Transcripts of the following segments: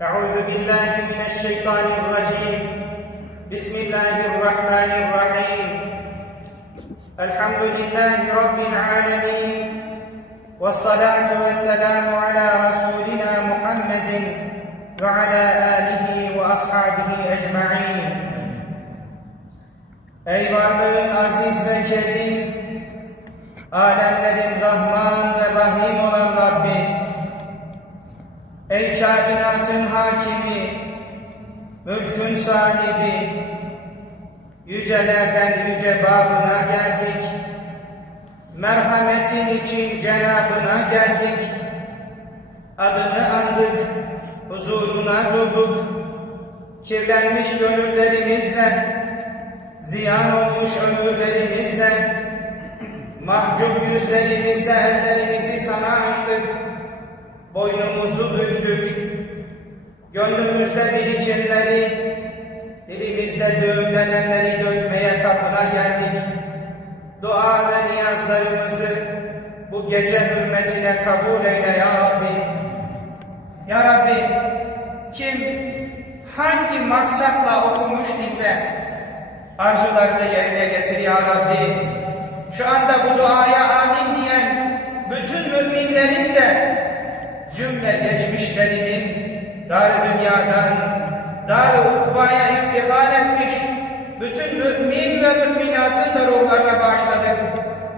أعوذ بالله من الشيطان الرجيم. بسم الله الرحمن الرحيم. الحمد لله رب العالمين، والصلاة والسلام على رسولنا محمد وعلى آله وأصحابه أجمعين. Ey varlığın aziz ve kerim, alemlerin Rahman ve Rahim olan Rabbi, ey kainatın hakimi, mülkün sahibi, yücelerden yüce babına geldik. Merhametin için cenabına geldik. Adını andık, huzuruna durduk. Kirlenmiş gönüllerimizle, ziyan olmuş ömürlerimizle, mahcup yüzlerimizle ellerimizi sana açtık. Boynumuzu büktük. Gönlümüzde birikimleri, dilimizde düğümlenenleri dökmeye kapına geldik. Dua ve niyazlarımızı bu gece hürmetine kabul eyle ya Rabbi. Ya Rabbi, kim hangi maksatla okumuş ise arzularını yerine getir ya Rabbi. Şu anda bu duaya amin diyen bütün müminlerin de cümle geçmişlerinin dar-ı dünyadan dar-ı ukvaya irtihal etmiş bütün mümin ve müminatın da ruhlarına bağışladık.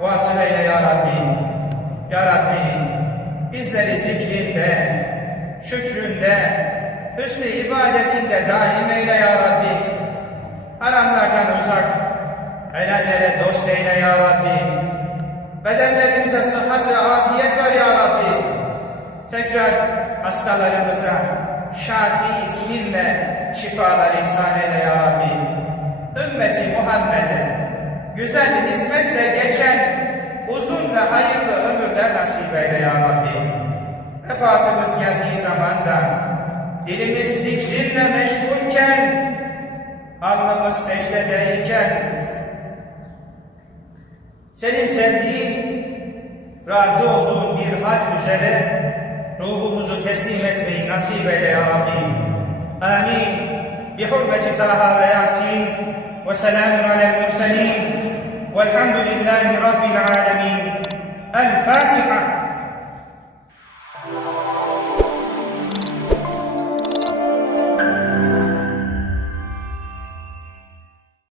Vasıl eyle ya Rabbi. Ya Rabbi, bizleri zikrinde, şükründe, hüsnü ibadetinde daim eyle ya Rabbi. Haramlardan uzak, helallere dost eyle ya Rabbi. Bedenlerimize sıhhat ve afiyet ver ya Rabbi. Tekrar hastalarımıza Şafi isminle şifalar ihsan eyle ya Rabbi. Ümmeti Muhammed'e güzel hizmetle geçen uzun ve hayırlı ömürler nasip eyle ya Rabbi. Vefatımız geldiği zaman da dilimiz zikrinle meşgulken, alnımız secdedeyken, senin sevdiğin, razı olduğun bir hal üzere ruhumuzu teslim etmeyi nasip eyle ya Rabbi. Amin. Bihurmeti Taha ve Yasin ve selamun alel murselin velhamdülillahi rabbil alemin. El Fatiha.